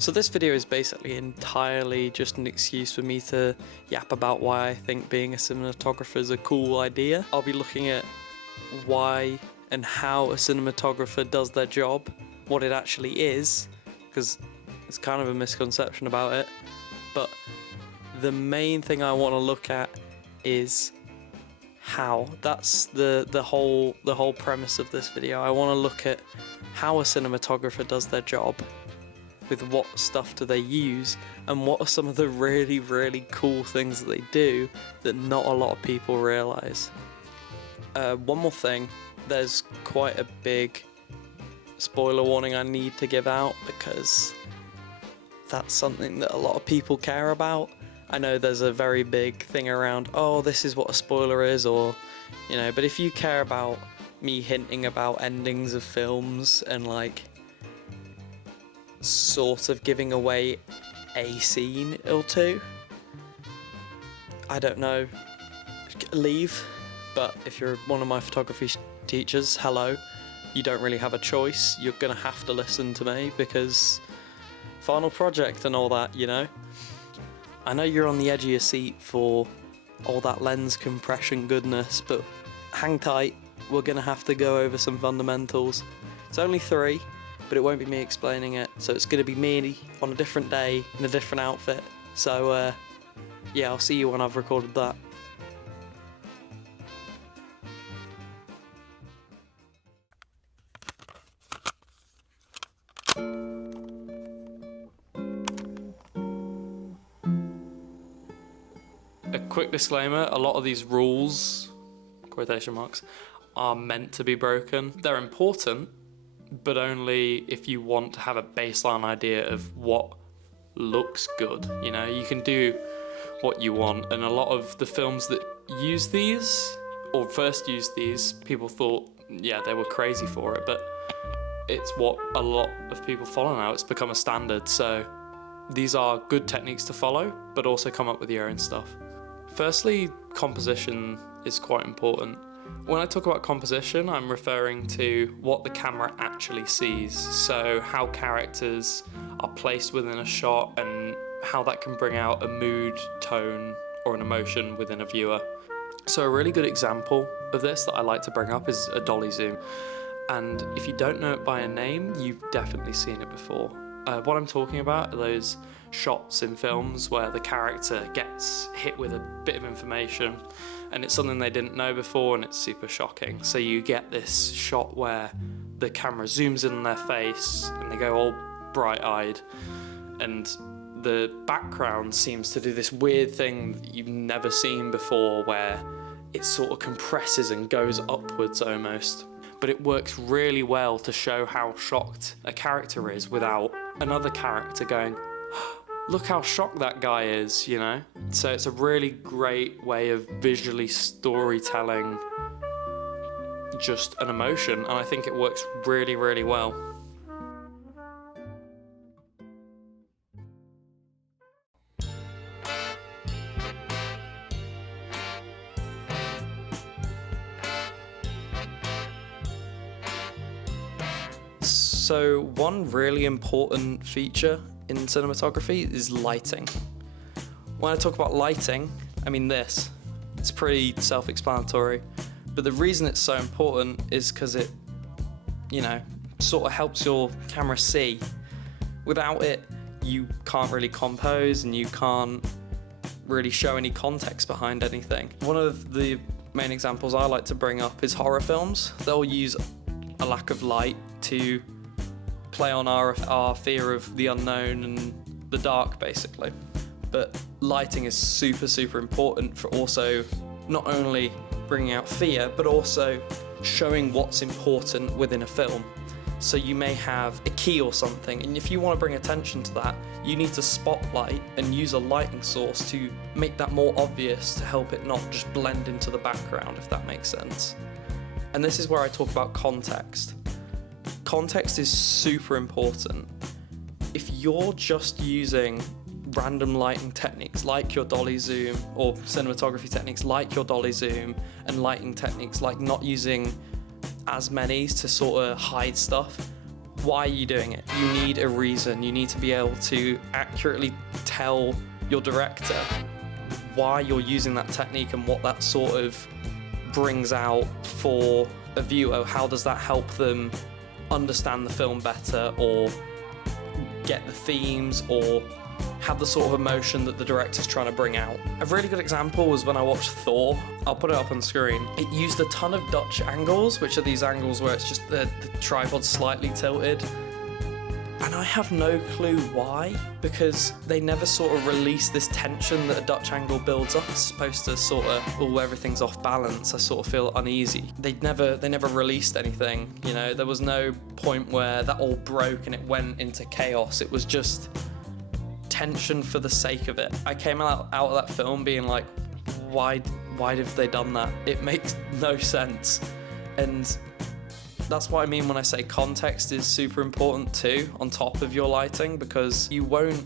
So this video is basically entirely just an excuse for me to yap about why I think being a cinematographer is a cool idea. I'll be looking at why and how a cinematographer does their job, what it actually is, because it's kind of a misconception about it, but the main thing I want to look at is how. That's the whole premise of this video. I want to look at how a cinematographer does their job, with what stuff do they use, and what are some of the really cool things that they do that not a lot of people realise. One more thing, there's quite a big spoiler warning I need to give out because that's something that a lot of people care about. I know there's a very big thing around, oh, this is what a spoiler is, or, you know, but if you care about me hinting about endings of films and like sort of giving away a scene or two, I don't know, leave. But if you're one of my photography teachers, hello, you don't really have a choice. You're gonna have to listen to me because final project and all that, you know. I know you're on the edge of your seat for all that lens compression goodness, but hang tight, we're gonna have to go over some fundamentals. It's only 3, but it won't be me explaining it, so it's gonna be me on a different day in a different outfit. So yeah, I'll see you when I've recorded that. A quick disclaimer, a lot of these rules, quotation marks, are meant to be broken. They're important, but only if you want to have a baseline idea of what looks good. You know, you can do what you want, and a lot of the films that use these, or first used these, people thought, yeah, they were crazy for it, but it's what a lot of people follow now. It's become a standard, so these are good techniques to follow, but also come up with your own stuff. Firstly, composition is quite important. When I talk about composition, I'm referring to what the camera actually sees. So how characters are placed within a shot and how that can bring out a mood, tone, or an emotion within a viewer. So a really good example of this that I like to bring up is a dolly zoom. And if you don't know it by a name, you've definitely seen it before. What I'm talking about are those shots in films where the character gets hit with a bit of information and it's something they didn't know before and it's super shocking. So you get this shot where the camera zooms in on their face and they go all bright-eyed, and the background seems to do this weird thing that you've never seen before where it sort of compresses and goes upwards almost. But it works really well to show how shocked a character is without another character going, look how shocked that guy is, you know? So it's a really great way of visually storytelling just an emotion, and I think it works really well. So one really important feature in cinematography is lighting. When I talk about lighting, I mean this. It's pretty self-explanatory, but the reason it's so important is because it, you know, sort of helps your camera see. Without it, you can't really compose and you can't really show any context behind anything. One of the main examples I like to bring up is horror films. They'll use a lack of light to play on our fear of the unknown and the dark, basically. But lighting is super important for also not only bringing out fear, but also showing what's important within a film. So you may have a key or something, and if you want to bring attention to that, you need to spotlight and use a lighting source to make that more obvious, to help it not just blend into the background, if that makes sense. And this is where I talk about context. Context is super important. If you're just using random lighting techniques like your dolly zoom, or cinematography techniques like your dolly zoom, and lighting techniques like not using as many to sort of hide stuff, why are you doing it? You need a reason. You need to be able to accurately tell your director why you're using that technique and what that sort of brings out for a viewer. How does that help them understand the film better, or get the themes, or have the sort of emotion that the director's trying to bring out. A really good example was when I watched Thor. I'll put it up on screen. It used a ton of Dutch angles, which are these angles where it's just the tripod slightly tilted. And I have no clue why, because they never sort of release this tension that a Dutch angle builds up. It's supposed to sort of, oh, everything's off balance. I sort of feel uneasy. They never released anything, you know. There was no point where that all broke and it went into chaos. It was just tension for the sake of it. I came out of that film being like, why have they done that? It makes no sense. And that's what I mean when I say context is super important too, on top of your lighting, because you won't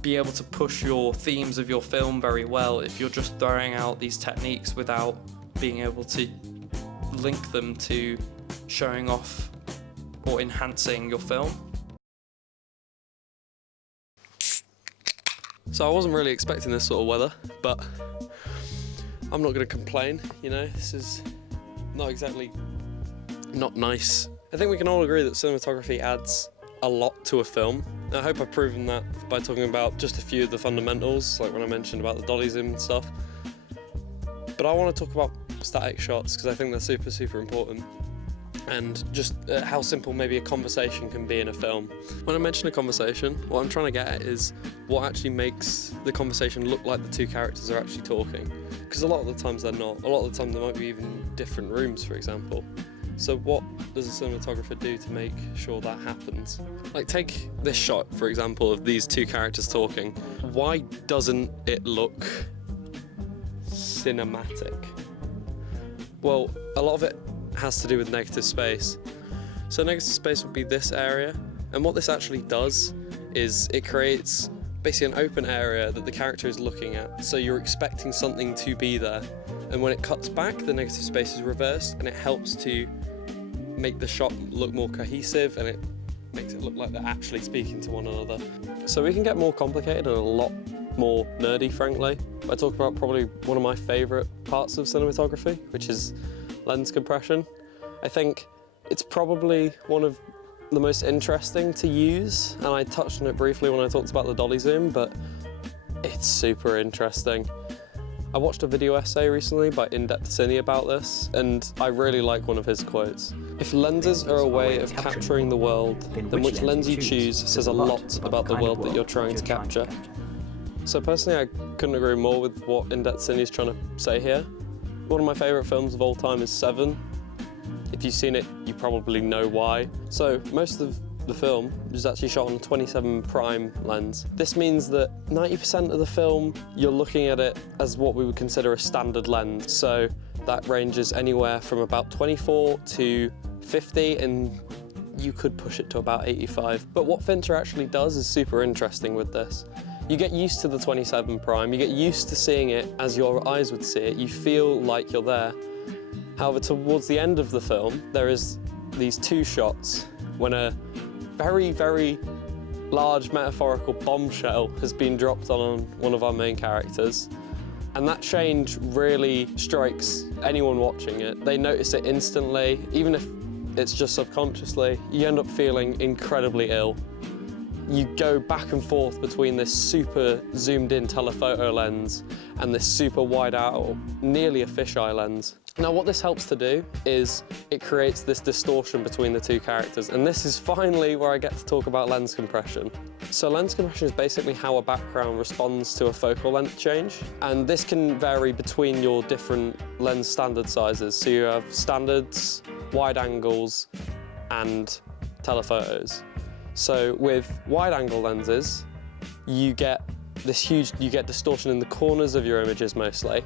be able to push your themes of your film very well if you're just throwing out these techniques without being able to link them to showing off or enhancing your film. So I wasn't really expecting this sort of weather, but I'm not going to complain, you know. This is not exactly not nice. I think we can all agree that cinematography adds a lot to a film. And I hope I've proven that by talking about just a few of the fundamentals, like when I mentioned about the dolly zoom and stuff. But I want to talk about static shots because I think they're super, super important. And just how simple maybe a conversation can be in a film. When I mention a conversation, what I'm trying to get at is what actually makes the conversation look like the two characters are actually talking. Because a lot of the times they're not. A lot of the time there might be even different rooms, for example. So what does a cinematographer do to make sure that happens? Like, take this shot, for example, of these two characters talking. Why doesn't it look cinematic? Well, a lot of it has to do with negative space. So negative space would be this area, and what this actually does is it creates basically an open area that the character is looking at, so you're expecting something to be there, and when it cuts back the negative space is reversed, and it helps to make the shot look more cohesive, and it makes it look like they're actually speaking to one another. So we can get more complicated and a lot more nerdy, frankly. I talk about probably one of my favourite parts of cinematography, which is lens compression. I think it's probably one of the most interesting to use, and I touched on it briefly when I talked about the dolly zoom, but it's super interesting. I watched a video essay recently by In-Depth Cine about this, and I really like one of his quotes. If lenses are a way of capturing the world, then which lens you choose says a lot about the world that you're trying to capture. So personally, I couldn't agree more with what In-Depth Cine is trying to say here. One of my favourite films of all time is Seven. If you've seen it, you probably know why. So most of the film is actually shot on a 27 prime lens. This means that 90% of the film, you're looking at it as what we would consider a standard lens. So that ranges anywhere from about 24 to 50, and you could push it to about 85. But what Fincher actually does is super interesting with this. You get used to the 27 prime, you get used to seeing it as your eyes would see it, you feel like you're there. However, towards the end of the film, there is these two shots when a very, very large metaphorical bombshell has been dropped on one of our main characters. And that change really strikes anyone watching it. They notice it instantly, even if it's just subconsciously. You end up feeling incredibly ill. You go back and forth between this super zoomed in telephoto lens and this super wide out, nearly a fisheye lens. Now what this helps to do is it creates this distortion between the two characters, and this is finally where I get to talk about lens compression. So lens compression is basically how a background responds to a focal length change, and this can vary between your different lens standard sizes. So you have standards, wide angles, and telephotos. So with wide angle lenses, you get distortion in the corners of your images mostly,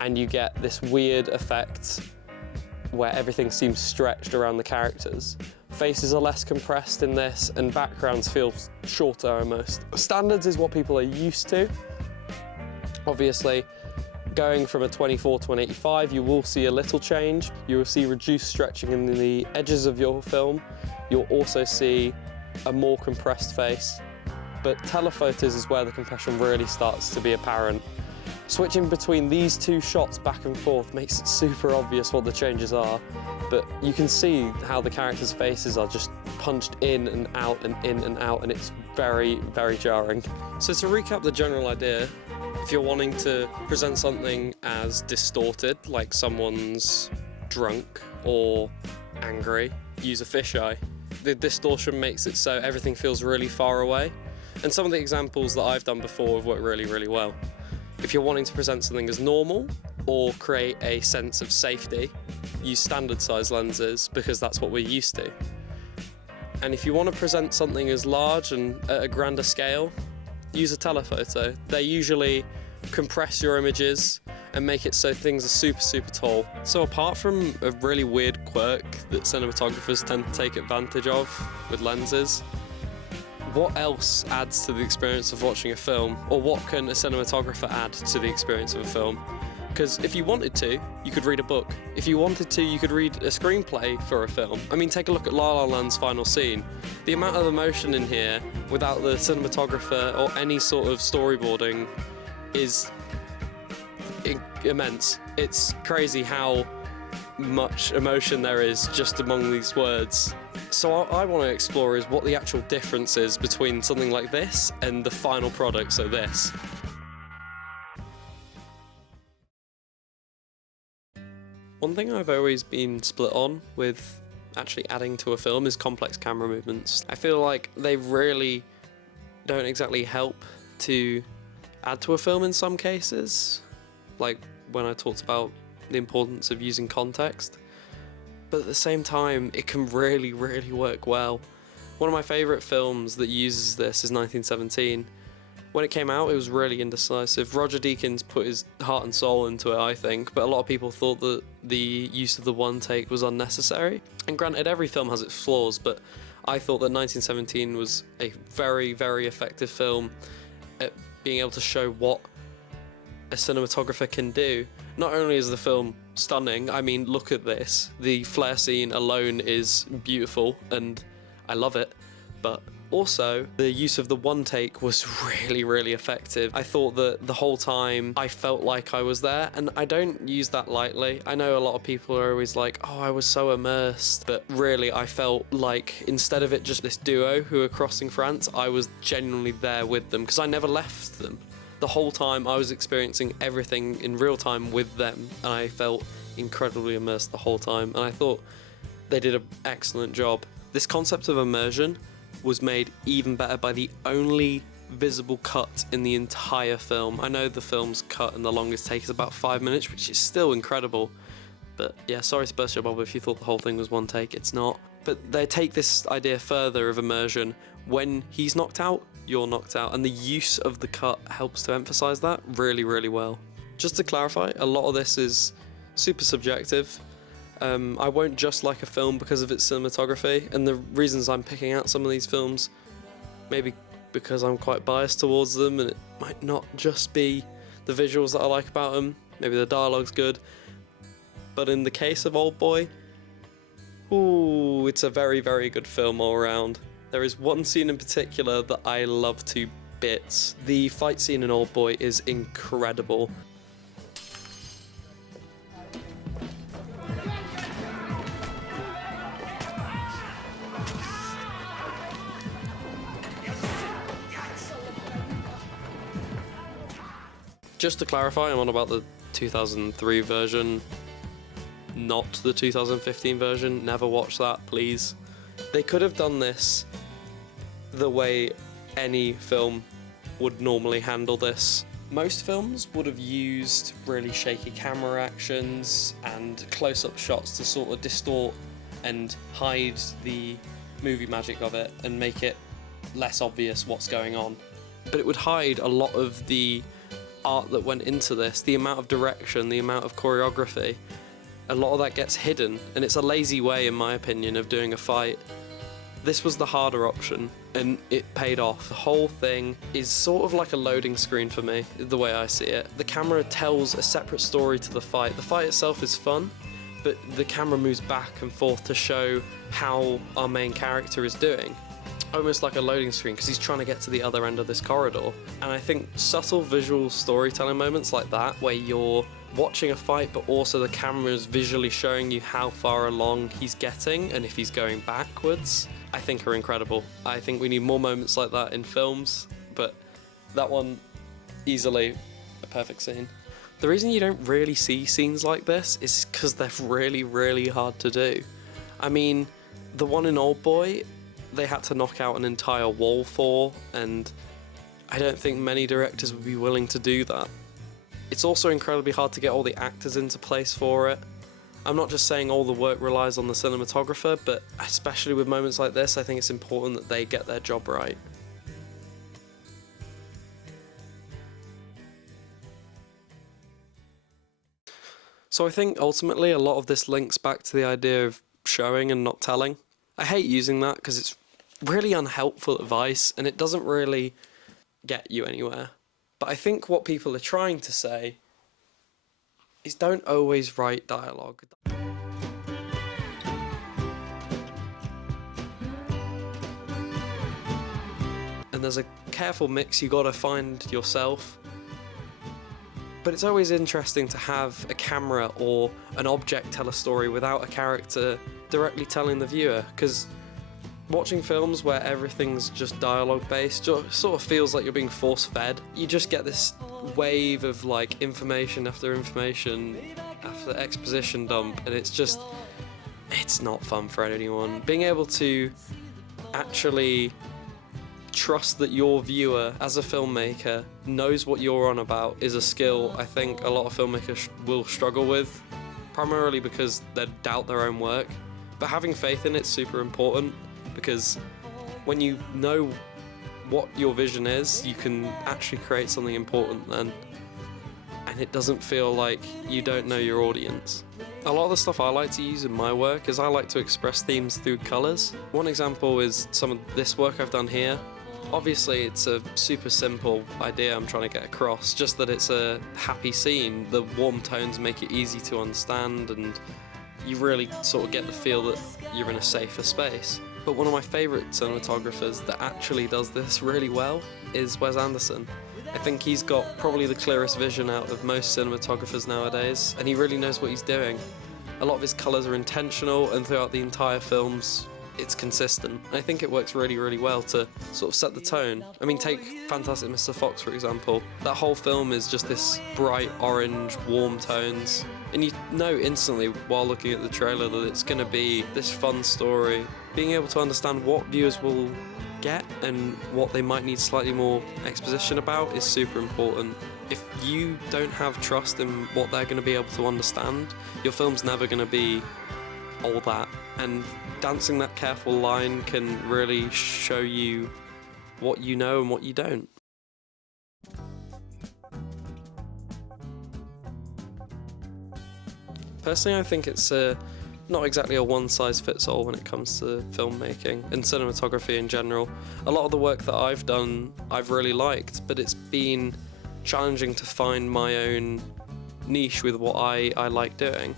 and you get this weird effect where everything seems stretched around the characters. Faces are less compressed in this, and backgrounds feel shorter almost. Standards is what people are used to. Obviously, Going from a 24 to an 85, you will see a little change. You will see reduced stretching in the edges of your film. You'll also see a more compressed face. But telephotos is where the compression really starts to be apparent. Switching between these two shots back and forth makes it super obvious what the changes are, but you can see how the characters' faces are just punched in and out and in and out, and it's very, very jarring. So to recap the general idea, if you're wanting to present something as distorted, like someone's drunk or angry, use a fisheye. The distortion makes it so everything feels really far away, and some of the examples that I've done before have worked really, really well. If you're wanting to present something as normal or create a sense of safety, use standard size lenses because that's what we're used to. And if you want to present something as large and at a grander scale, use a telephoto. They usually compress your images and make it so things are super, super tall. So apart from a really weird quirk that cinematographers tend to take advantage of with lenses, what else adds to the experience of watching a film? Or what can a cinematographer add to the experience of a film? Because if you wanted to, you could read a book. If you wanted to, you could read a screenplay for a film. I mean, take a look at La La Land's final scene. The amount of emotion in here, without the cinematographer or any sort of storyboarding, is immense. It's crazy how much emotion there is just among these words. So what I want to explore is what the actual difference is between something like this and the final product, so this. One thing I've always been split on with actually adding to a film is complex camera movements. I feel like they really don't exactly help to add to a film in some cases, like when I talked about the importance of using context. But at the same time, it can really, really work well. One of my favourite films that uses this is 1917. When it came out, it was really indecisive. Roger Deakins put his heart and soul into it, I think, but a lot of people thought that the use of the one take was unnecessary. And granted, every film has its flaws, but I thought that 1917 was a very, very effective film at being able to show what a cinematographer can do. Not only is the film stunning, I mean, look at this. The flare scene alone is beautiful and I love it, but also the use of the one take was really, really effective. I thought that the whole time I felt like I was there, and I don't use that lightly. I know a lot of people are always like, oh, I was so immersed, but really I felt like instead of it just this duo who are crossing France, I was genuinely there with them because I never left them. The whole time I was experiencing everything in real time with them, and I felt incredibly immersed the whole time, and I thought they did an excellent job. This concept of immersion was made even better by the only visible cut in the entire film. I know the film's cut and the longest take is about 5 minutes, which is still incredible, but yeah, sorry to burst your bubble if you thought the whole thing was one take, it's not. But they take this idea further of immersion. When he's knocked out, you're knocked out, and the use of the cut helps to emphasize that really, really well. Just to clarify, a lot of this is super subjective. I won't just like a film because of its cinematography, and the reasons I'm picking out some of these films, maybe because I'm quite biased towards them, and it might not just be the visuals that I like about them, maybe the dialogue's good, but in the case of Oldboy, ooh, it's a very, very good film all around. There is one scene in particular that I love to bits. The fight scene in Oldboy is incredible. Just to clarify, I'm on about the 2003 version, not the 2015 version. Never watch that, please. They could have done this the way any film would normally handle this. Most films would have used really shaky camera actions and close-up shots to sort of distort and hide the movie magic of it and make it less obvious what's going on. But it would hide a lot of the art that went into this, the amount of direction, the amount of choreography. A lot of that gets hidden, and it's a lazy way, in my opinion, of doing a fight. This was the harder option. and it paid off. The whole thing is sort of like a loading screen for me, the way I see it. The camera tells a separate story to the fight. The fight itself is fun, but the camera moves back and forth to show how our main character is doing. Almost like a loading screen, because he's trying to get to the other end of this corridor. And I think subtle visual storytelling moments like that, where you're watching a fight but also the camera is visually showing you how far along he's getting and if he's going backwards, I think are incredible. I think we need more moments like that in films, but that one, easily a perfect scene. The reason you don't really see scenes like this is because they're really, really hard to do. I mean, the one in Oldboy, they had to knock out an entire wall for, and I don't think many directors would be willing to do that. It's also incredibly hard to get all the actors into place for it. I'm not just saying all the work relies on the cinematographer, but especially with moments like this, I think it's important that they get their job right. So I think ultimately a lot of this links back to the idea of showing and not telling. I hate using that because it's really unhelpful advice and it doesn't really get you anywhere. But I think what people are trying to say is don't always write dialogue. And there's a careful mix you gotta find yourself. But it's always interesting to have a camera or an object tell a story without a character directly telling the viewer, because watching films where everything's just dialogue based sort of feels like you're being force fed. You just get this wave of like information after exposition dump, and it's not fun for anyone. Being able to actually trust that your viewer as a filmmaker knows what you're on about is a skill I think a lot of filmmakers will struggle with, primarily because they doubt their own work. But having faith in it's super important, because when you know what your vision is, you can actually create something important then. And it doesn't feel like you don't know your audience. A lot of the stuff I like to use in my work is I like to express themes through colours. One example is some of this work I've done here. Obviously it's a super simple idea I'm trying to get across, just that it's a happy scene. The warm tones make it easy to understand and you really sort of get the feel that you're in a safer space. But one of my favourite cinematographers that actually does this really well is Wes Anderson. I think he's got probably the clearest vision out of most cinematographers nowadays, and he really knows what he's doing. A lot of his colours are intentional, and throughout the entire films, it's consistent. And I think it works really, really well to sort of set the tone. I mean, take Fantastic Mr. Fox, for example. That whole film is just this bright orange, warm tones, and you know instantly while looking at the trailer that it's going to be this fun story. Being able to understand what viewers will get and what they might need slightly more exposition about is super important. If you don't have trust in what they're going to be able to understand, your film's never going to be all that. And dancing that careful line can really show you what you know and what you don't. Personally, I think it's not exactly a one-size-fits-all when it comes to filmmaking and cinematography in general. A lot of the work that I've done, I've really liked, but it's been challenging to find my own niche with what I like doing.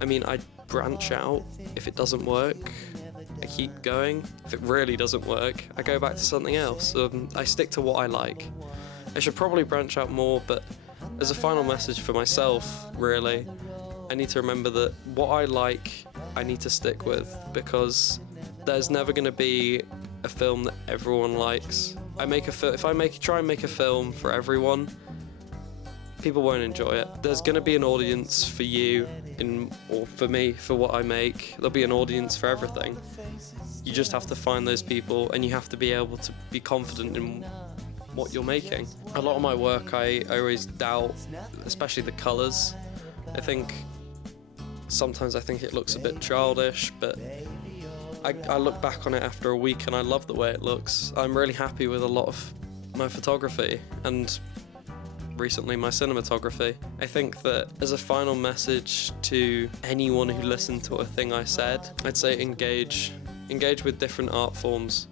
I mean, I branch out. If it doesn't work, I keep going. If it really doesn't work, I go back to something else. I stick to what I like. I should probably branch out more, but as a final message for myself, really, I need to remember that what I like, I need to stick with, because there's never going to be a film that everyone likes. If I try and make a film for everyone, people won't enjoy it. There's going to be an audience for you, or for me, for what I make. There'll be an audience for everything. You just have to find those people, and you have to be able to be confident in what you're making. A lot of my work, I always doubt, especially the colours. Sometimes I think it looks a bit childish, but I look back on it after a week and I love the way it looks. I'm really happy with a lot of my photography and recently my cinematography. I think that as a final message to anyone who listened to a thing I said, I'd say engage with different art forms.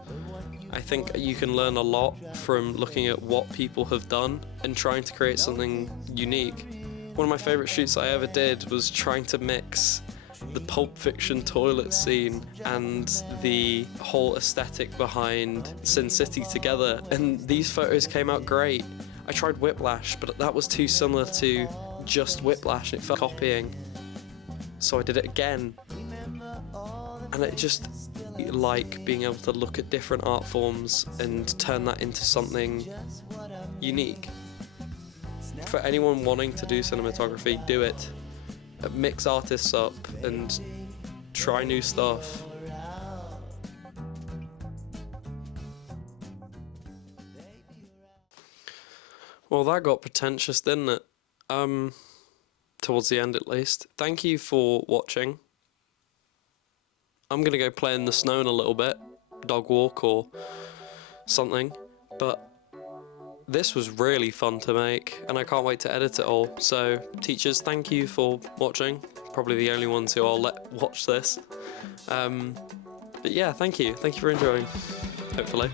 I think you can learn a lot from looking at what people have done and trying to create something unique. One of my favourite shoots I ever did was trying to mix the Pulp Fiction toilet scene and the whole aesthetic behind Sin City together, and these photos came out great. I tried Whiplash, but that was too similar to just Whiplash and it felt copying. So I did it again, and it just like being able to look at different art forms and turn that into something unique. For anyone wanting to do cinematography, do it. Mix artists up and try new stuff. Well, that got pretentious, didn't it? Towards the end at least. Thank you for watching. I'm gonna go play in the snow in a little bit, dog walk or something, but this was really fun to make and I can't wait to edit it all. So teachers, thank you for watching. Probably the only ones who I'll let watch this. But yeah, thank you for enjoying, hopefully.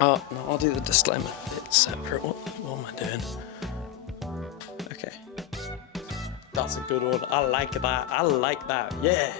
Oh, no, I'll do the disclaimer bit separate. What am I doing? Okay. That's a good one. I like that. Yeah.